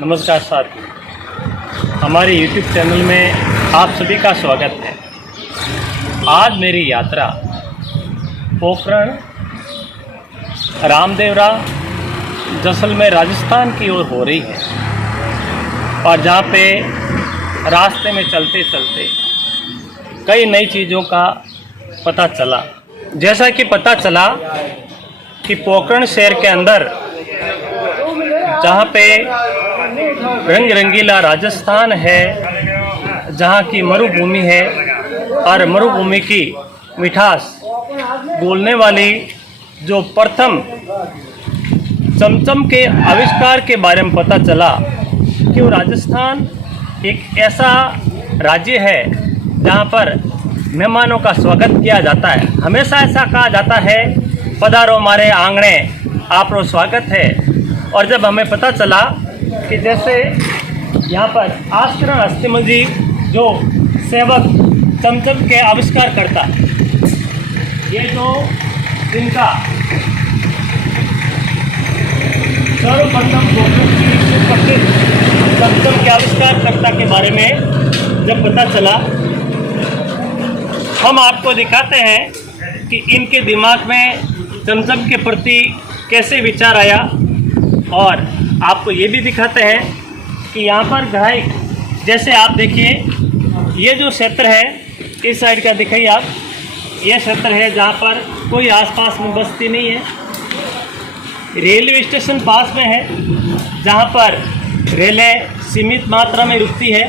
नमस्कार साथियों, हमारे YouTube चैनल में आप सभी का स्वागत है। आज मेरी यात्रा पोखरण, रामदेवरा, जैसलमेर, राजस्थान की ओर हो रही है। और जहाँ पे रास्ते में चलते चलते कई नई चीज़ों का पता चला। जैसा कि पता चला कि पोखरण शहर के अंदर जहाँ पे रंग रंगीला राजस्थान है, जहाँ की मरुभूमि है और मरुभूमि की मिठास बोलने वाली जो प्रथम चमचम के आविष्कार के बारे में पता चला कि वो राजस्थान एक ऐसा राज्य है जहाँ पर मेहमानों का स्वागत किया जाता है। हमेशा ऐसा कहा जाता है, पधारो हमारे आंगणे, आपको स्वागत है। और जब हमें पता चला कि जैसे यहाँ पर आश्रम हस्तिमल जी जो सेवक चमचम के आविष्कार करता, ये जो इनका सर्वप्रथम प्रसिद्ध चमचम के आविष्कारकर्ता के बारे में जब पता चला, हम आपको दिखाते हैं कि इनके दिमाग में चमचम के प्रति कैसे विचार आया। और आपको ये भी दिखाते हैं कि यहाँ पर ग्राहक, जैसे आप देखिए ये जो क्षेत्र है, इस साइड का दिखाइए आप, ये क्षेत्र है जहाँ पर कोई आसपास में बस्ती नहीं है। रेलवे स्टेशन पास में है जहाँ पर रेलें सीमित मात्रा में रुकती है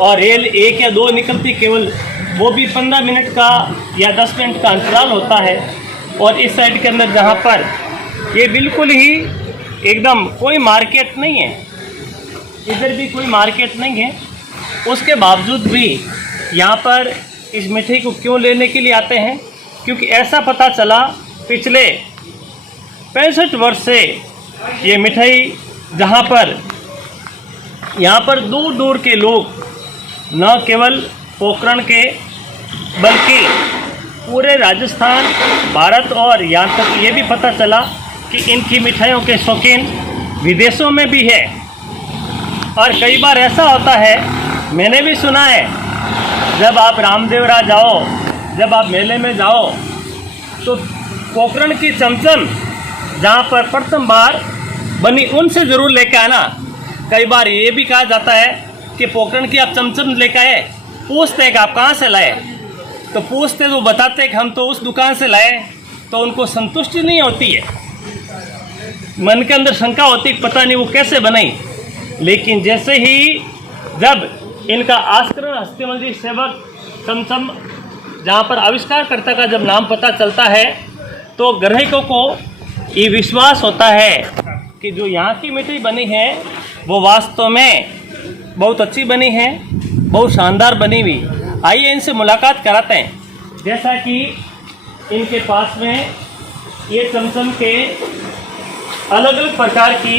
और रेल 1 या 2 निकलती, केवल वो भी 15 मिनट का या 10 मिनट का अंतराल होता है। और इस साइड के अंदर जहाँ पर ये बिल्कुल ही एकदम कोई मार्केट नहीं है, इधर भी कोई मार्केट नहीं है, उसके बावजूद भी यहाँ पर इस मिठाई को क्यों लेने के लिए आते हैं? क्योंकि ऐसा पता चला पिछले 65 वर्ष से ये मिठाई जहाँ पर यहाँ पर दूर दूर के लोग न केवल पोखरण के बल्कि पूरे राजस्थान, भारत और यहाँ तक ये भी पता चला कि इनकी मिठाइयों के शौकीन विदेशों में भी है। और कई बार ऐसा होता है, मैंने भी सुना है, जब आप रामदेवरा जाओ, जब आप मेले में जाओ तो पोखरण की चमचम जहाँ पर प्रथम बार बनी उनसे ज़रूर लेके आना। कई बार ये भी कहा जाता है कि पोखरण की आप चमचम लेके आए, पूछते हैं कि आप कहाँ से लाए, तो पूछते तो बताते हैं कि हम तो उस दुकान से लाए, तो उनको संतुष्टि नहीं होती है, मन के अंदर शंका होती है पता नहीं वो कैसे बनाई। लेकिन जैसे ही जब इनका आश्रम हस्तिमल जी सेवक चमचम जहाँ पर आविष्कारकर्ता का जब नाम पता चलता है, तो ग्राहकों को ये विश्वास होता है कि जो यहाँ की मिठाई बनी है वो वास्तव में बहुत अच्छी बनी है, बहुत शानदार बनी हुई। आइए इनसे मुलाकात कराते हैं। जैसा कि इनके पास में ये चमचम के अलग अलग प्रकार की,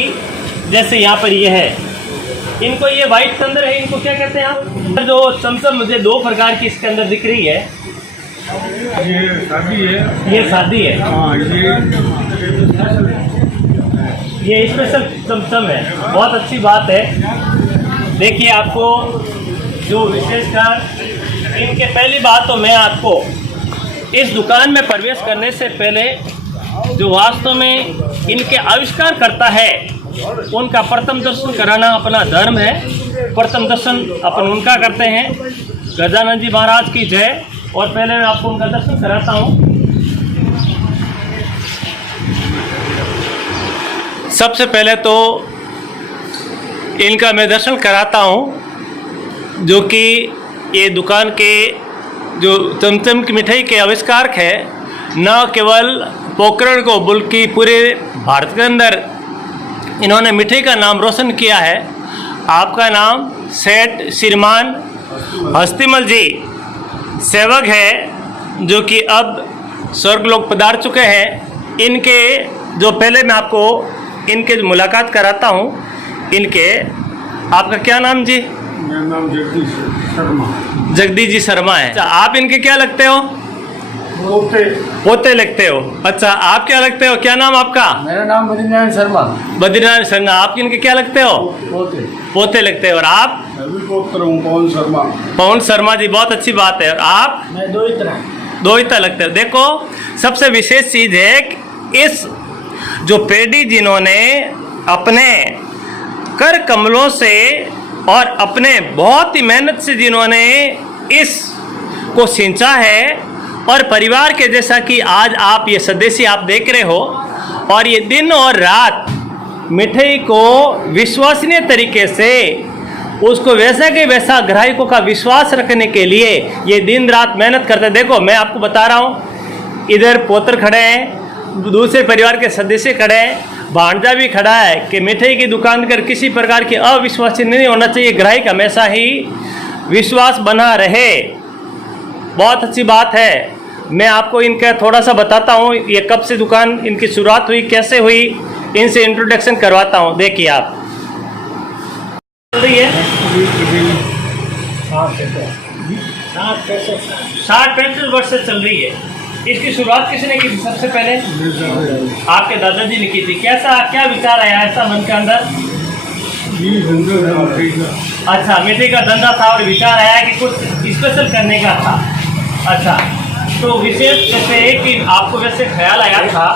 जैसे यहाँ पर ये है, इनको ये वाइट तंदर है, इनको क्या कहते हैं आप? जो चमचम मुझे 2 प्रकार की इसके अंदर दिख रही है, ये शादी है, ये शादी है। हाँ, ये स्पेशल चमचम है, बहुत अच्छी बात है। देखिए आपको जो विशेषकर इनके, पहली बात तो मैं आपको इस दुकान में प्रवेश करने से पहले जो वास्तव में इनके आविष्कार करता है उनका प्रथम दर्शन कराना अपना धर्म है। प्रथम दर्शन अपन उनका करते हैं। गजानन जी महाराज की जय। और पहले मैं आपको उनका दर्शन कराता हूँ। सबसे पहले तो इनका मैं दर्शन कराता हूँ, जो कि ये दुकान के जो चमचम की मिठाई के आविष्कारक है, न केवल पोखरण को बल्कि पूरे भारत के अंदर इन्होंने मिठाई का नाम रोशन किया है। आपका नाम सेठ श्रीमान हस्तिमल जी सेवक है, जो कि अब स्वर्गलोक पधार चुके हैं। इनके जो पहले मैं आपको इनके मुलाकात कराता हूँ। इनके, आपका क्या नाम जी? मेरा नाम जगदीश शर्मा। जगदीश जी शर्मा है। आप इनके क्या लगते हो? पोते। पोते लगते हो। अच्छा, आप क्या लगते हो? क्या नाम आपका? मेरा नाम बद्रीनारायण शर्मा। बद्रीनारायण शर्मा। आप किनके क्या लगते हो? पोते। पोते लगते हो। और आप? मैं भी पोत्र हूँ, पवन शर्मा। पवन शर्मा जी, बहुत अच्छी बात है। और आप? मैं दोहिता। दोहिता लगते हो। देखो, सबसे विशेष चीज है कि इस जो पेडी जिन्होंने अपने कर कमलों से और अपने बहुत ही मेहनत से जिन्होंने इस को सिंचा है, और परिवार के जैसा कि आज आप ये स्वदेशी आप देख रहे हो, और ये दिन और रात मिठाई को विश्वसनीय तरीके से उसको वैसा के वैसा ग्राहकों का विश्वास रखने के लिए ये दिन रात मेहनत करते हैं। देखो, मैं आपको बता रहा हूँ, इधर पोत्र खड़े हैं, दूसरे परिवार के सदस्य खड़े हैं, भांजा भी खड़ा है कि मिठाई की दुकान पर किसी प्रकार की अविश्वासी नहीं होना चाहिए, ग्राहक हमेशा ही विश्वास बना रहे। बहुत अच्छी बात है। मैं आपको इनका थोड़ा सा बताता हूँ, ये कब से दुकान इनकी शुरुआत हुई, कैसे हुई, इनसे इंट्रोडक्शन करवाता हूँ। देखिए आप, चल रही है 60-65 वर्ष से चल रही है। इसकी शुरुआत किसने की थी सबसे पहले? आपके दादाजी ने की थी। कैसा, क्या विचार आया ऐसा मन के अंदर? अच्छा, मिठाई का धंधा था और विचार आया कि कुछ स्पेशल करने का था। अच्छा, तो विशेष जैसे कि आपको वैसे ख्याल आया था,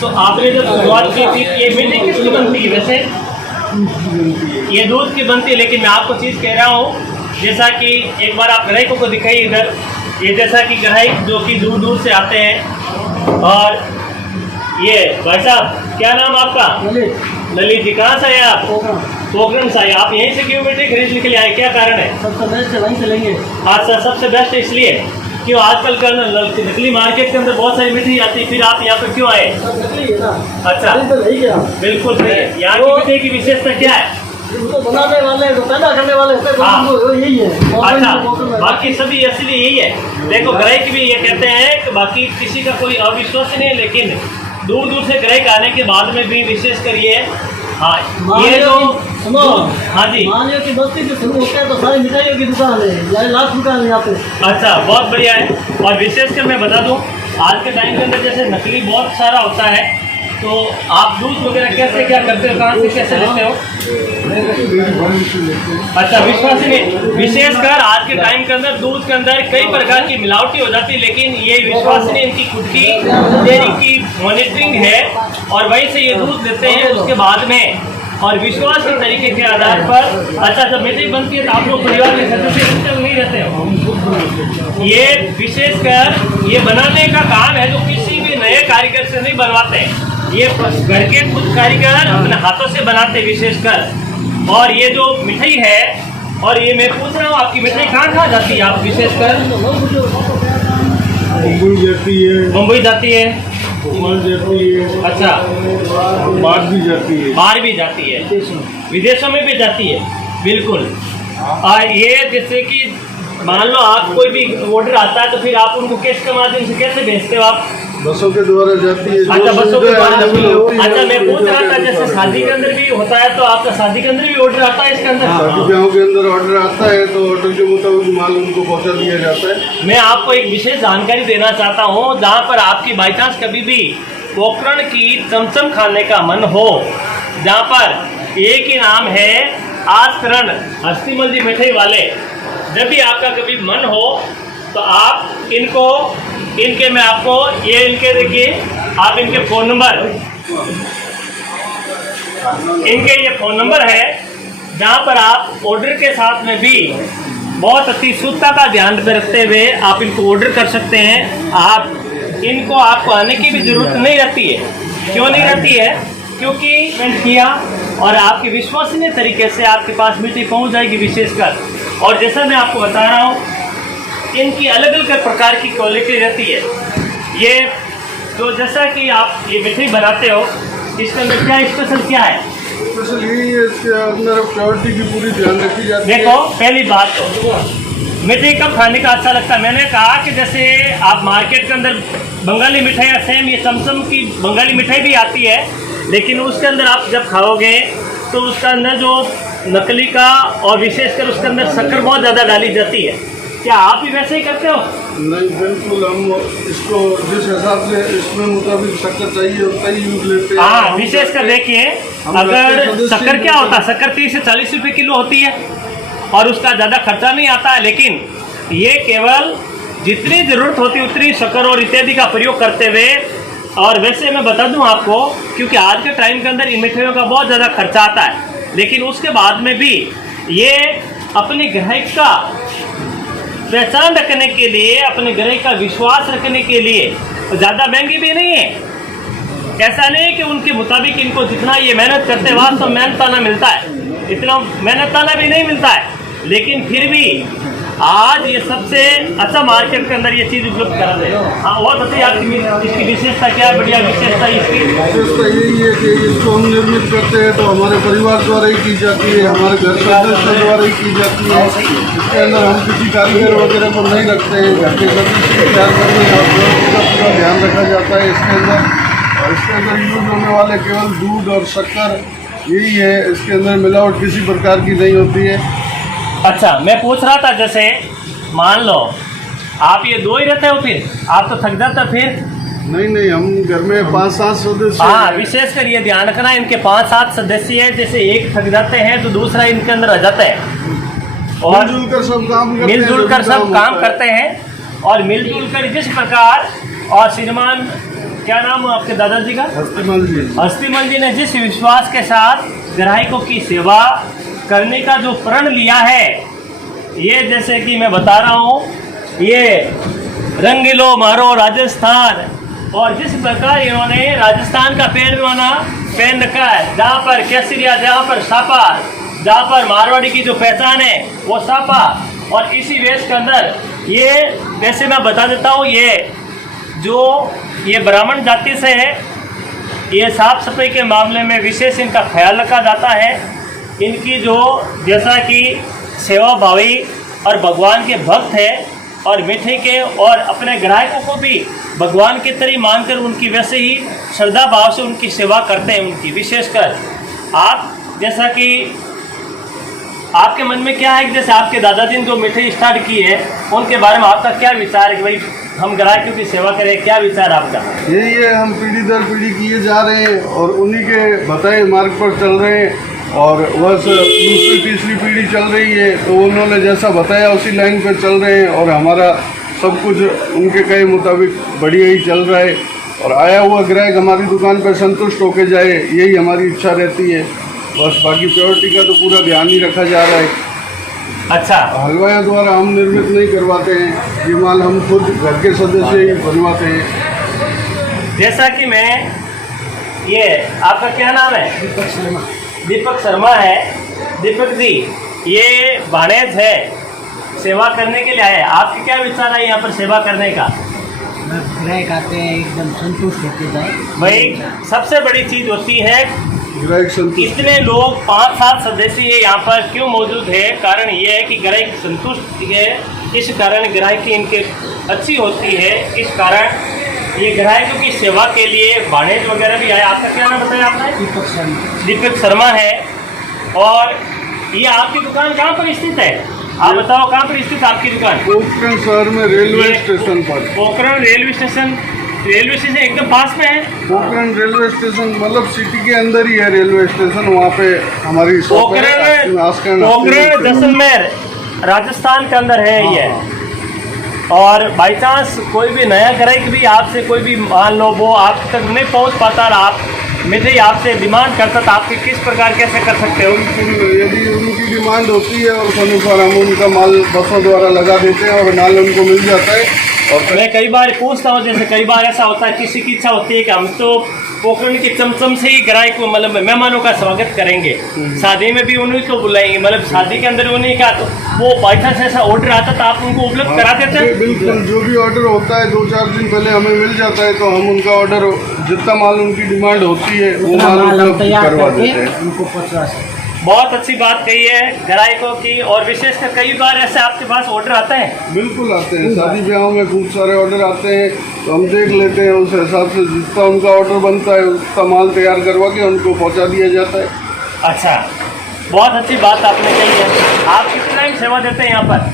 तो आपने जब शुरुआत की थी, ये मिठाई किसकी बनती है वैसे? ये दूध की बनती है। लेकिन मैं आपको चीज़ कह रहा हूँ, जैसा कि एक बार आप ग्राहकों को दिखाइए इधर, ये जैसा कि ग्राहक जो कि दूर दूर से आते हैं। और ये भाई साहब, क्या नाम आपका? ललित जी। कहाँ से आए आप? पोखरण से आए। आप यहीं से क्यों मिठाई खरीदने के लिए आए, क्या कारण है? सबसे बेस्ट है, वहीं से लेंगे। अच्छा, सबसे बेस्ट है इसलिए क्यों? आजकल का नकली मार्केट के अंदर बहुत सारी मिठाई आती है, फिर आप यहाँ पर क्यों आए? अच्छा, बिल्कुल सही है। यहाँ की मिठाई की विशेषता क्या है? उसको बनाने वाले, जो पैदा करने वाले यही है। अच्छा, बाकी सभी असली यही है। देखो, ग्राहक भी ये कहते हैं कि बाकी किसी का कोई अविश्वास नहीं है, लेकिन दूर दूर से ग्राहक आने के बाद में भी विशेष कर ये, हाँ, ये जो सुनो, हाँ जी, मानियो की बस्ती से शुरू होते हैं तो सारी मिठाइयों की दुकान है, लाख दुकान है यहाँ पे। अच्छा, बहुत बढ़िया है। और विशेषकर मैं बता दूं, आज के टाइम के अंदर जैसे नकली बहुत सारा होता है, तो आप दूध वगैरह कैसे क्या करते हो, कहाँ से कैसे लेते हो? अच्छा, विश्वसनीय। विशेषकर आज के टाइम के अंदर दूध के अंदर कई प्रकार की मिलावटी हो जाती है, लेकिन ये विश्वसनीय इनकी खुद की डेयरी की मॉनिटरिंग है, और वहीं से ये दूध देते हैं उसके बाद में, और विश्वास के तरीके के आधार पर। अच्छा, जब मिठाई बनती है तो आप लोग परिवार के सदस्य रहते हो नहीं रहते हो? ये विशेषकर ये बनाने का काम है जो किसी भी नए कारीगर से नहीं बनवाते हैं, ये घर के खुद कारीगर अपने हाथों से बनाते हैं विशेषकर। और ये जो मिठाई है, और ये मैं पूछ रहा हूँ, आपकी मिठाई कहाँ जाती है? आप विशेषकर मुंबई जाती है, मुंबई जाती है, जाती है। अच्छा, बाहर भी जाती है, बाहर भी जाती है, विदेशों में भी जाती है। बिल्कुल। और ये जैसे कि मान लो आप कोई भी ऑर्डर आता है तो फिर आप उनको कैश के माध्यम से कैसे भेजते हो आप? बसों के द्वारा जाती है। अच्छा, बसों के द्वारा। अच्छा, मैं पूछ रहा था जैसे शादी के अंदर भी होता है, तो आपका शादी के अंदर भी ऑर्डर आता है इसके अंदर? शादी ब्याहों के अंदर ऑर्डर आता है तो ऑर्डर के मुताबिक माल उनको पहुंचा दिया जाता है। मैं आपको एक विशेष जानकारी देना चाहता हूँ, जहाँ पर आपकी बाई चांस कभी भी पोखरण की चमचम खाने का मन हो, जहाँ पर एक ही नाम है आचरण हस्तीमल जी मिठाई वाले, जब भी आपका कभी मन हो तो आप इनके मैं आपको ये इनके देखिए, आप इनके फ़ोन नंबर, इनके ये फ़ोन नंबर है, जहाँ पर आप ऑर्डर के साथ में भी बहुत अति शुद्धता का ध्यान रखते हुए आप इनको ऑर्डर कर सकते हैं। आपको आने की भी ज़रूरत नहीं रहती है। क्यों नहीं रहती है? क्योंकि पेमेंट किया और आपके विश्वसनीय तरीके से आपके पास मिठाई पहुँच जाएगी विशेषकर। और जैसा मैं आपको बता रहा हूँ, इनकी अलग अलग प्रकार की क्वालिटी रहती है। ये तो जैसा कि आप ये मिठाई बनाते हो, इसके अंदर क्या स्पेशल क्या है? स्पेशल यही है, इसके अंदर प्योरिटी की पूरी ध्यान रखी जाती है। देखो, पहली बात तो मिठाई कब खाने का अच्छा लगता है? मैंने कहा कि जैसे आप मार्केट के अंदर बंगाली मिठाई सेम ये चमचम की बंगाली मिठाई भी आती है, लेकिन उसके अंदर आप जब खाओगे तो उसका अंदर जो नकली का और विशेषकर उसके अंदर शक्कर बहुत ज़्यादा डाली जाती है। क्या आप भी वैसे ही करते हो? नहीं, बिल्कुल हम इसको जिस हिसाब से इसमें मुताबिक शक्कर चाहिए उतना ही यूज लेते हैं। हाँ, विशेषकर देखिए, अगर शक्कर क्या होता है, शक्कर 30 से 40 रुपए किलो होती है और उसका ज़्यादा खर्चा नहीं आता है, लेकिन ये केवल जितनी ज़रूरत होती है उतनी शक्कर और इत्यादि का प्रयोग करते हुए। और वैसे मैं बता दूं आपको, क्योंकि आज के टाइम के अंदर इन मिठाइयों का बहुत ज़्यादा खर्चा आता है, लेकिन उसके बाद में भी ये अपने ग्राहक का पहचान रखने के लिए, अपने ग्राहक का विश्वास रखने के लिए ज़्यादा महंगी भी नहीं है। ऐसा नहीं है कि उनके मुताबिक इनको जितना ये मेहनत करते हैं वास्तव मेहनताना मिलता है, इतना मेहनताना भी नहीं मिलता है, लेकिन फिर भी आज ये सबसे अच्छा मार्केट के अंदर ये चीज़ उपलब्ध करा दे। हाँ, और बताइए आपकी इसकी विशेषता क्या है? बढ़िया विशेषता इसकी विशेषता यही है कि इसको हम निर्मित करते हैं तो हमारे परिवार द्वारा ही की जाती है, हमारे घर सदस्य द्वारा ही की जाती है। इसके अंदर हम किसी कारीगर वगैरह को नहीं रखते हैं, घर के सदस्य तैयार करने और पूरा ध्यान रखा जाता है इसके अंदर। और इसके अंदर यूज होने वाले केवल दूध और शक्कर यही है, इसके अंदर मिलावट किसी प्रकार की नहीं होती है। अच्छा, मैं पूछ रहा था, जैसे मान लो आप ये दो ही रहते हो, फिर आप तो थक जाते हो फिर? नहीं, हम घर में 5-7 सदस्य। हाँ, विशेषकर ये ध्यान रखना, इनके 5-7 सदस्य हैं, जैसे एक थक जाते हैं तो दूसरा इनके अंदर आ जाता है और मिलजुल कर सब काम करते हैं। और मिलजुल कर जिस प्रकार, और श्रीमान क्या नाम है आपके दादाजी का? हस्तिमल जी ने जिस विश्वास के साथ ग्राहकों की सेवा करने का जो प्रण लिया है, ये जैसे कि मैं बता रहा हूँ, ये रंगीलो मारो राजस्थान, और जिस प्रकार इन्होंने राजस्थान का पैरवाना पहन रखा है, जहाँ पर केसरिया, जहाँ पर सापा, जहाँ पर मारवाड़ी की जो पहचान है वो सापा, और इसी वेश के अंदर ये, वैसे मैं बता देता हूँ, ये ब्राह्मण जाति से है, ये साफ सफाई के मामले में विशेष इनका ख्याल रखा जाता है। इनकी जो, जैसा कि सेवा भावी और भगवान के भक्त है, और मीठे के और अपने ग्राहकों को भी भगवान की तरह मानकर उनकी वैसे ही श्रद्धा भाव से उनकी सेवा करते हैं। उनकी विशेषकर आप, जैसा कि आपके मन में क्या है कि जैसे आपके दादाजी ने जो मिठाई स्टार्ट की है, उनके बारे में आपका क्या विचार है कि भाई हम ग्राहकों की सेवा करें? क्या विचार आपका? यही है, हम पीढ़ी दर पीढ़ी किए जा रहे हैं और उन्हीं के बताए मार्ग पर चल रहे हैं, और बस दूसरी तीसरी पीढ़ी चल रही है तो उन्होंने जैसा बताया उसी लाइन पर चल रहे हैं, और हमारा सब कुछ उनके कहे मुताबिक बढ़िया ही चल रहा है। और आया हुआ ग्राहक हमारी दुकान पर संतुष्ट होकर जाए, यही हमारी इच्छा रहती है। बस बाकी प्योरिटी का तो पूरा ध्यान ही रखा जा रहा है। अच्छा, हलवाइयों द्वारा हम निर्मित नहीं करवाते हैं, ये माल हम खुद घर के सदस्य ही बनवाते हैं। जैसा कि मैं, ये आपका क्या नाम है? दीपक शर्मा है। दीपक जी, ये भाणेज है, सेवा करने के लिए आए, आपके क्या विचार है यहाँ पर सेवा करने का? ग्राहक आते हैं एकदम संतुष्ट होते जाए। भाई सबसे बड़ी चीज़ होती है ग्राहक संतुष्ट। इतने लोग 5-7 सदस्य यहाँ पर क्यों मौजूद है? कारण ये है कि ग्राहक संतुष्ट है, इस कारण ग्राहकी इनके अच्छी होती है, इस कारण ये ग्राहकों की सेवा के लिए भाणेज वगैरह भी आए। आपका क्या नाम बताया आपने? दीपक शर्मा। दीपक शर्मा है। और ये आपकी दुकान कहाँ पर स्थित है? आप बताओ कहाँ पर स्थित आपकी दुकान? पोखरण शहर में रेलवे स्टेशन पर। पोखरण रेलवे स्टेशन एकदम पास में है। पोखरण रेलवे स्टेशन मतलब सिटी के अंदर ही है रेलवे स्टेशन, वहाँ पे हमारी पोखरण जैसलमेर राजस्थान के अंदर है ये। और बाई चांस कोई भी नया ग्राहक भी आपसे, कोई भी मान लो वो आप तक नहीं पहुंच पाता, आप मिठाई आपसे डिमांड करता, तो आपके किस प्रकार कैसे कर सकते हो? यदि उनकी डिमांड होती है और उस अनुसार हम उनका माल बसों द्वारा लगा देते हैं और माल उनको मिल जाता है। और मैं कई बार पूछता हूँ, जैसे कई बार ऐसा होता है किसी की इच्छा होती है कि हम तो पोखरण के चमचम से ही ग्राहक को, मतलब मेहमानों का स्वागत करेंगे, शादी में भी उन्हीं को बुलाएंगे, मतलब शादी के अंदर उन्हीं का, तो वो बाई चांस ऐसा ऑर्डर आता तो आप उनको उपलब्ध करा देते हैं? बिल्कुल, जो भी ऑर्डर होता है 2-4 दिन पहले हमें मिल जाता है, तो हम उनका ऑर्डर जितना माल उनकी डिमांड होती है वो माल उपलब्ध करवा देते हैं उनको पहुँचवा सकते। बहुत अच्छी बात कही है ग्राहकों की। और विशेषकर कई बार ऐसे आपके पास ऑर्डर आता है? बिल्कुल आते हैं, शादी ब्याहों में खूब सारे ऑर्डर आते हैं, तो हम देख लेते हैं, उस हिसाब से जितना उनका ऑर्डर बनता है उतना माल तैयार करवा के उनको पहुंचा दिया जाता है। अच्छा, बहुत अच्छी बात आपने कही है। आप कितना टाइम सेवा देते हैं यहाँ पर?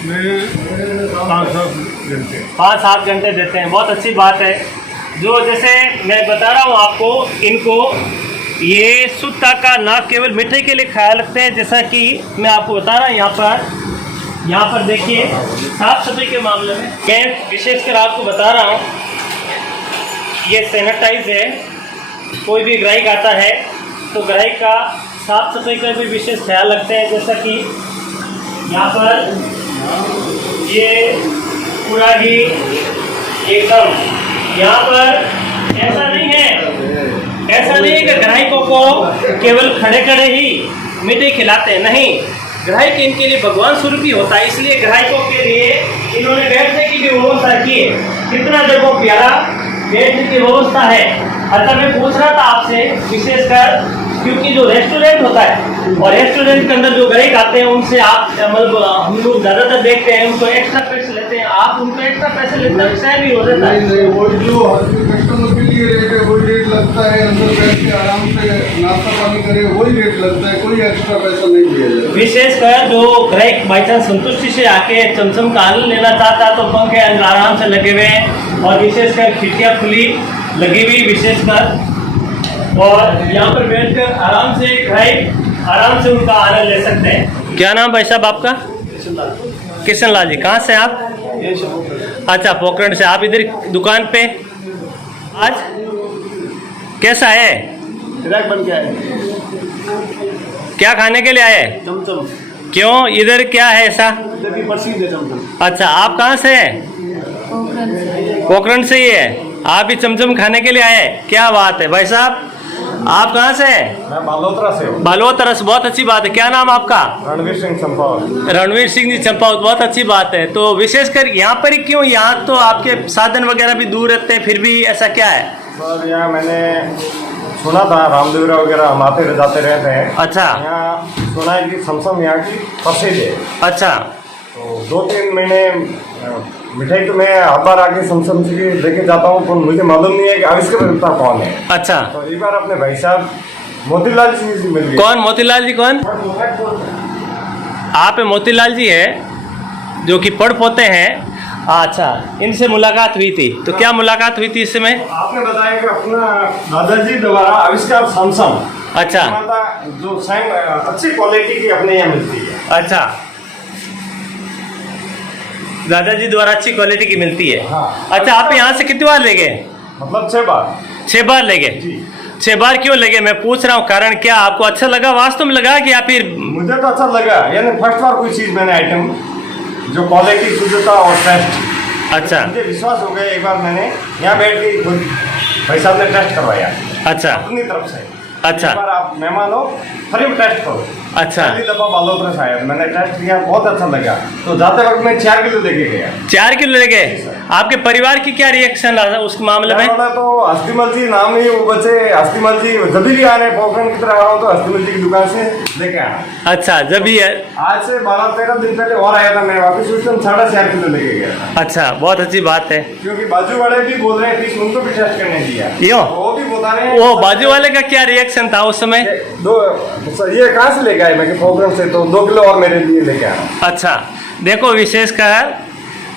मैं 5-7 घंटे 5-7 घंटे देते हैं, बहुत अच्छी बात है। जो जैसे मैं बता रहा हूँ आपको, इनको ये शुद्धता का ना केवल मिठाई के लिए ख्याल रखते हैं, जैसा कि मैं आपको बता रहा हूँ। यहाँ पर देखिए साफ सफाई के मामले में मैं विशेषकर आपको बता रहा हूँ, ये सैनिटाइज है। कोई भी ग्राहक आता है तो ग्राहक का साफ सफाई का भी विशेष ख्याल रखते हैं, जैसा कि यहाँ पर ये पूरा ही एकदम, यहाँ पर ऐसा नहीं है कि ग्राहकों को केवल खड़े खड़े ही मिठाई खिलाते हैं, नहीं, ग्राहक इनके लिए भगवान स्वरूप ही होता है। इसलिए ग्राहकों के लिए इन्होंने बैठने की भी व्यवस्था की है। कितना देखो प्यारा बैठने की व्यवस्था है। अच्छा, मैं पूछ रहा था आपसे विशेषकर, क्योंकि जो रेस्टोरेंट होता है और रेस्टोरेंट के अंदर जो ग्राहक आते हैं उनसे आप मतलब हम लोग ज़्यादातर देखते हैं उनको एक्स्ट्रा पैसे लेते हैं, आप उनको एक्स्ट्रा पैसे लेते हैं, शायद ही हो जाता है। नहीं, वो जो कस्टमर के लिए रेट है वही रेट लगता है। अंदर बैठ के आराम से नाश्ता पानी करे वही रेट लगता है, कोई एक्स्ट्रा पैसा नहीं दिया जाता। विशेषकर जो ग्राहक बाई चांस संतुष्टि से आके चमचम का आनंद लेना चाहता है तो पंखे अंदर आराम से लगे हुए हैं, और विशेषकर खिड़कियाँ खुली लगी हुई विशेषकर, और यहाँ पर बैठकर आराम से ग्राहक आराम से उनका आनंद ले सकते हैं। क्या नाम भाई साहब आपका? किशन लाल जी। कहाँ से आप? अच्छा, पोखरण से। आप इधर दुकान पे आज कैसा है? ग्राहक बन के आए, क्या खाने के लिए आए? चमचम क्यों, इधर क्या है ऐसा? इधर की प्रसिद्ध है चमचम। अच्छा, आप कहाँ से हैं? पोखरण से ही है। आप भी चमचम खाने के लिए आए? क्या बात है। भाई साहब आप कहाँ से हैं? मैं बालोतरा से हूँ। बालोतरा से, बहुत अच्छी बात है। क्या नाम आपका? रणवीर सिंह चंपावत। रणवीर सिंह जी चंपावत, बहुत अच्छी बात है। तो विशेषकर यहाँ पर ही क्यों? यहाँ तो आपके साधन वगैरह भी दूर रहते हैं, फिर भी ऐसा क्या है? सर यहाँ मैंने सुना था रामदेवरा वगैरह हम आते जाते रहते हैं। अच्छा। यहाँ सुना है कि समसम यहाँ की प्रसिद्ध है। अच्छा। तो 2-3 महीने मिठाई तो मैं हर बार आके समसम से लेके जाता हूँ, पर मुझे मालूम नहीं है कि आविष्कारकर्ता कौन है। अच्छा। तो एक बार अपने भाई साहब मोतीलाल सिंह जी मिल गए। कौन मोतीलाल जी? कौन आप? मोतीलाल जी है जो कि पढ़ पोते हैं। अच्छा, इनसे मुलाकात हुई थी, तो क्या मुलाकात हुई थी इस समय? आपने बताया कि अपना दादाजी द्वारा आविष्कार समसम। अच्छा। जो सेम अच्छी क्वालिटी की अपने यहाँ मिलती है। अच्छा, दादाजी द्वारा अच्छी क्वालिटी की मिलती है। हाँ। अच्छा, आप यहाँ से कितनी बार ले गए? मतलब 6 बार। 6 बार ले गए? जी। 6 बार क्यों लगे, मैं पूछ रहा हूँ कारण क्या? आपको अच्छा लगा वास्तव में लगा कि या फिर? मुझे तो अच्छा लगा, यानी फर्स्ट बार कोई चीज़ मैंने आइटम जो क्वालिटी शुद्धता और टेस्ट, अच्छा। मुझे विश्वास हो गया। एक बार मैंने यहाँ बैठ के खुद भाई साहब ने टेस्ट करवाया अच्छा। अपनी तरफ से। अच्छा। एक बार आप मेहमान हो, फ्री में टेस्ट करो। अच्छा। पहली दफा बालोतरा से आया, मैंने टेस्ट किया, बहुत अच्छा लगा। तो जाते वक्त मैं 4 किलो लेके गया। 4 किलो ले गए? आपके परिवार की क्या रिएक्शन रहा उस मामले में? तो हस्तीमल जी नाम ही वो बच्चे, हस्तीमल जी जब भी आने पोखरण की तरह आओ तो हस्तीमल जी की दुकान से लेके आया। अच्छा, जब भी है। आज से 12-13 दिन पहले और आया था, मैं वापस उस दिन 4.5 किलो लेके गया था। अच्छा, बहुत अच्छी बात है। क्योंकि बाजू वाले भी बोल रहे हैं कि उनको भी टेस्ट करने दिया, क्यों? वो भी बता रहे हैं। वो बाजू वाले का क्या रिएक्शन था उस समय? ये कहाँ से लेके आए? मैं प्रोग्राम से तो 2 किलो और मेरे लिए लेके आया। अच्छा, देखो विशेषकर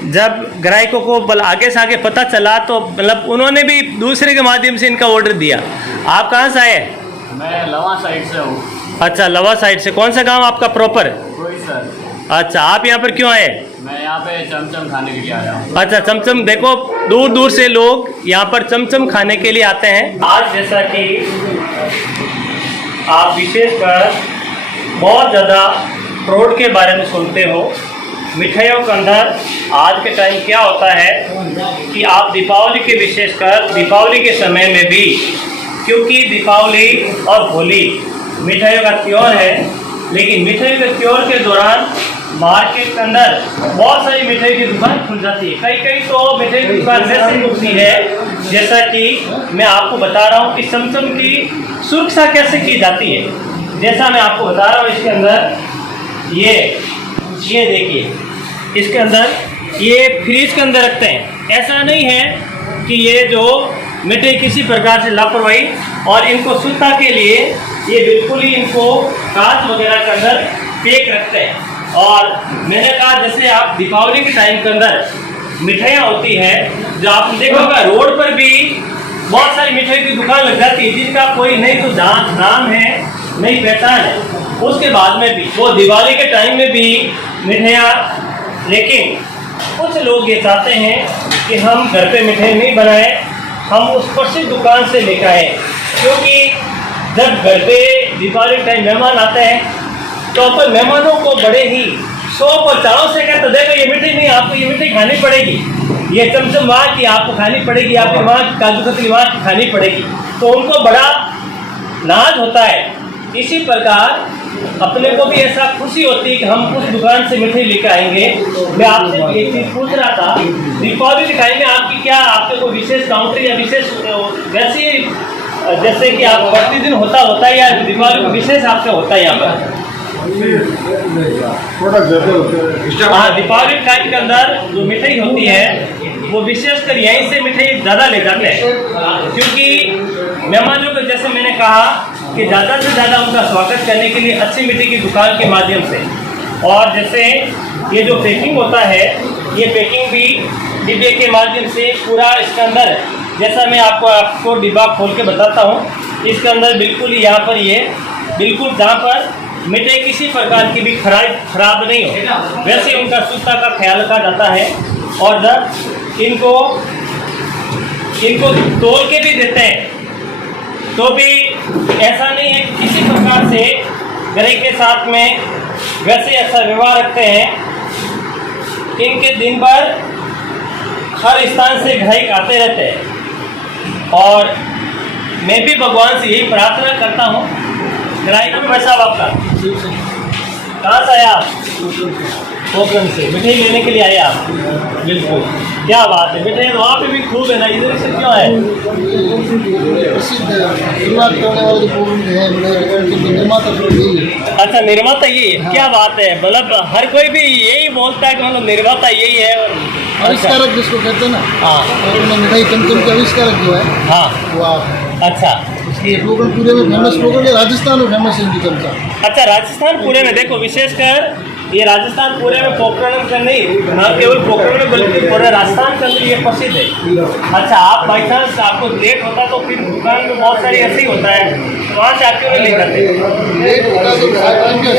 जब ग्राहकों को आगे से आगे पता चला तो मतलब उन्होंने भी दूसरे के माध्यम से इनका ऑर्डर दिया। आप कहाँ से आए? मैं लवा साइड से हूँ। अच्छा, लवा साइड से। कौन सा गांव आपका प्रॉपर? कोई सर। अच्छा, आप यहाँ पर क्यों आए? मैं यहाँ पे चमचम खाने के लिए आया हूँ। अच्छा, चमचम। देखो दूर दूर से लोग यहाँ पर चमचम खाने के लिए आते हैं। आज जैसा कि आप विशेषकर बहुत ज़्यादा फ्रॉड के बारे में सुनते हो, मिठाइयों के अंदर आज के टाइम क्या होता है कि आप दीपावली के विशेषकर दीपावली के समय में भी, क्योंकि दीपावली और होली मिठाइयों का त्योहार है, लेकिन मिठाई के त्योहार के दौरान मार्केट के अंदर बहुत सारी मिठाई की दुकान खुल जाती है। कई कई तो मिठाई की दुकान ऐसी खुलती है, जैसा कि मैं आपको बता रहा हूँ कि चमचम की सुरक्षा कैसे की जाती है। जैसा मैं आपको बता रहा हूँ, इसके अंदर ये देखिए, इसके अंदर ये फ्रीज के अंदर रखते हैं। ऐसा नहीं है कि ये जो मिठाई किसी प्रकार से लापरवाही, और इनको शुद्धता के लिए ये बिल्कुल ही इनको कांच वगैरह के अंदर पैक रखते हैं। और मैंने कहा जैसे आप दीपावली के टाइम के अंदर मिठाइयाँ होती है, जो आपने देखा होगा रोड पर भी बहुत सारी मिठाई की दुकान लग जाती है जिनका कोई नहीं तो नाम है नहीं पहचान है, उसके बाद में भी वो दिवाली के टाइम में भी मिठाइयाँ। लेकिन कुछ लोग ये चाहते हैं कि हम घर पे मिठाई नहीं बनाएं, हम उस प्रसिद्ध दुकान से लेकर आए, क्योंकि जब घर पे दीपावली के टाइम मेहमान आते हैं तो अपन मेहमानों को बड़े ही शौक और चाव से कहते देखो ये मिठाई नहीं, आपको ये मिठाई खानी पड़ेगी, ये चमचम वहाँ की आपको खानी पड़ेगी, आपकी वहाँ की काजू कतली वहाँ की खानी पड़ेगी, तो उनको बड़ा नाज होता है। इसी प्रकार अपने को भी ऐसा खुशी होती है कि हम उस दुकान से मिठाई लेकर आएंगे। मैं आपसे एक चीज़ पूछ रहा था, दीपावली के टाइम में आपकी क्या आपके कोई विशेष काउंटर या विशेष वैसी जैसे कि आप प्रतिदिन होता है या दीपावली को विशेष आपसे होता है यहाँ पर? हाँ, दीपावली के टाइम के अंदर जो मिठाई होती है वो विशेषकर यहीं से मिठाई ज़्यादा ले जाते हैं, क्योंकि मेहमानों को जैसे मैंने कहा कि ज़्यादा से ज़्यादा उनका स्वागत करने के लिए अच्छी मिठाई की दुकान के माध्यम से, और जैसे ये जो पैकिंग होता है ये पैकिंग भी डिब्बे के माध्यम से पूरा इसके अंदर, जैसा मैं आपको डिब्बा खोल के बताता हूँ, इसके अंदर बिल्कुल यहाँ पर ये बिल्कुल जहाँ पर मिठाई किसी प्रकार की भी खराब नहीं हो, वैसे उनका शुद्धता का ख्याल रखा जाता है। और जब इनको तोल के भी देते हैं तो भी ऐसा नहीं है किसी प्रकार से ग्राहक के साथ में वैसे ऐसा व्यवहार रखते हैं। इनके दिन भर हर स्थान से ग्राहक आते रहते हैं, और मैं भी भगवान से यही प्रार्थना करता हूँ। ग्राहक में साहब आपका कहाँ से आए आप? पोखरण से मिठाई लेने के लिए आए आप? बिल्कुल, क्या बात है, मिठाई वहाँ पे भी खूब है ना, इधर से क्यों है? अच्छा, निर्माता यही है, क्या बात है, मतलब हर कोई भी यही बोलता है कि मतलब निर्माता यही है। आविष्कारक जिसको कहते हैं ना, हाँ, और मिठाई चमचम के आविष्कारक जो है हाँ, वो आप। अच्छा, इसलिए पोखरण पूरे में फेमस, पोखरण के राजस्थान में फेमस है इनकी चमचा। अच्छा, राजस्थान पूरे में देखो, विशेषकर ये राजस्थान पूरे में पोखरण का नहीं, न केवल पोखरण में बल्कि पूरे राजस्थान के अंदर ये प्रसिद्ध है। अच्छा, आप बाई चांस आपको लेट होता तो फिर दुकान में बहुत सारी ऐसे ही होता है, तो वहाँ से आप क्यों नहीं ले जाते? लेट होता तो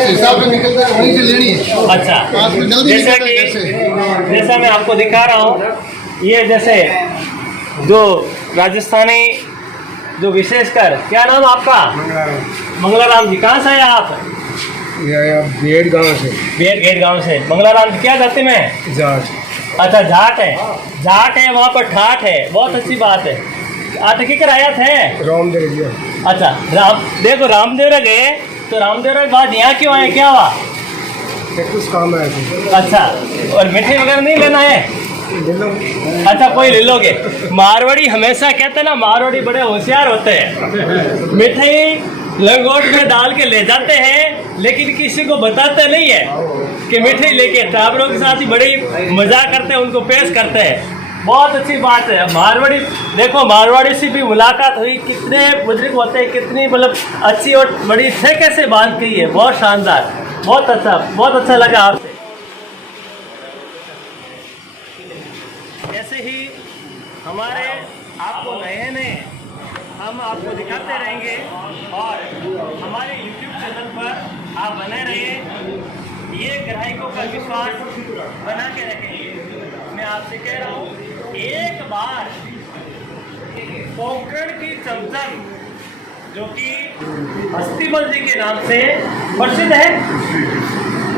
हिसाब में निकलता है, वहीं से लेनी है। अच्छा, जल्दी जैसा निकलता है घर से। जैसा मैं आपको दिखा रहा हूँ, ये जैसे जो राजस्थानी जो विशेषकर, क्या नाम आपका? मंगलाराम जी, कहाँ से आए आप? भेड़ गाँव से। भेड़ गांव से। मंगलाराम जी क्या जाति में? जाट। अच्छा, जाट है, जाट है, वहाँ पर ठाठ है, बहुत अच्छी बात है। आटकी कर आया थे? रामदेव जी। अच्छा, देखो रामदेवरा गए तो रामदेवरा के बाद यहाँ क्यों आए, क्या हुआ? कुछ काम है। अच्छा, और मिठाई वगैरह नहीं लेना है? अच्छा, कोई ले लोगे। मारवाड़ी हमेशा कहते हैं ना, मारवाड़ी बड़े होशियार होते हैं, मिठाई लंगोट में डाल के ले जाते हैं, लेकिन किसी को बताते नहीं है कि मिठाई लेके, टाबरों के साथ ही बड़ी मजाक करते हैं, उनको पेश करते हैं। बहुत अच्छी बात है। मारवाड़ी देखो, मारवाड़ी से भी मुलाकात हुई, कितने बुजुर्ग होते हैं, कितनी मतलब अच्छी और बड़ी थे कैसे बात की है, बहुत शानदार, बहुत अच्छा लगा आपसे। ऐसे ही हमारे आपको नए हम आपको दिखाते रहेंगे, और हमारे YouTube चैनल पर आप बने रहिए। ये ग्राहकों का विश्वास बना के रखेंगे। मैं आपसे कह रहा हूँ, एक बार पोखरण की चमचम जो कि अस्थिमल जी के नाम से प्रसिद्ध है,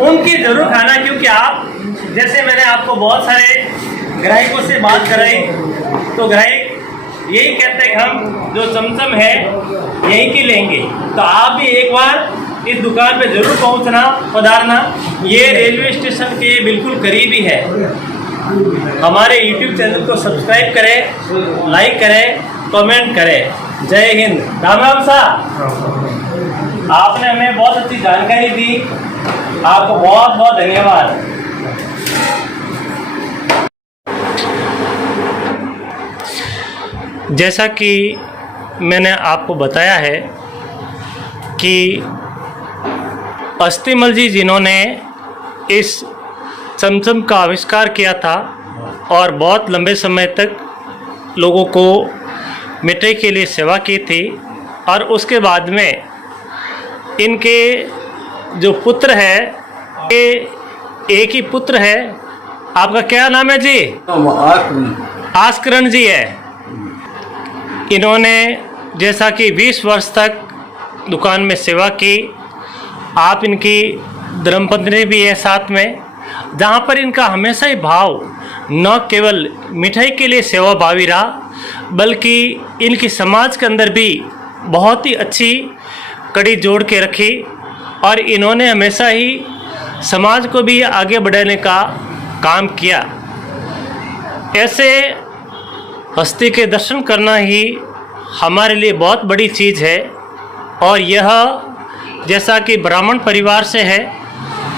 उनकी जरूर खाना, क्योंकि आप जैसे मैंने आपको बहुत सारे ग्राहकों से बात कराई तो ग्राहक यही कहते हैं कि हम जो चमचम है यहीं की लेंगे। तो आप भी एक बार इस दुकान पे जरूर पधारना। ये रेलवे स्टेशन के बिल्कुल करीब ही है। हमारे YouTube चैनल को सब्सक्राइब करें, लाइक करें, कमेंट करें। जय हिंद। राम राम साहब, आपने हमें बहुत अच्छी जानकारी दी, आपको बहुत बहुत धन्यवाद। जैसा कि मैंने आपको बताया है कि अस्थिमल जी जिन्होंने इस चमचम का आविष्कार किया था और बहुत लंबे समय तक लोगों को मिठाई के लिए सेवा की थी। और उसके बाद में इनके जो पुत्र है, ये एक ही पुत्र है। आपका क्या नाम है जी? आस्करण जी है। इन्होंने जैसा कि 20 वर्ष तक दुकान में सेवा की। आप इनकी धर्मपत्नी भी है साथ में, जहाँ पर इनका हमेशा ही भाव न केवल मिठाई के लिए सेवा भावी रहा, बल्कि इनकी समाज के अंदर भी बहुत ही अच्छी कड़ी जोड़ के रखी। और इन्होंने हमेशा ही समाज को भी आगे बढ़ाने का काम किया। ऐसे हस्ती के दर्शन करना ही हमारे लिए बहुत बड़ी चीज़ है। और यह जैसा कि ब्राह्मण परिवार से है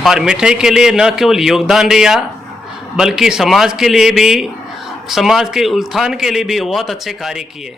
और मिठाई के लिए न केवल योगदान दिया, बल्कि समाज के लिए भी, समाज के उत्थान के लिए भी बहुत अच्छे कार्य किए।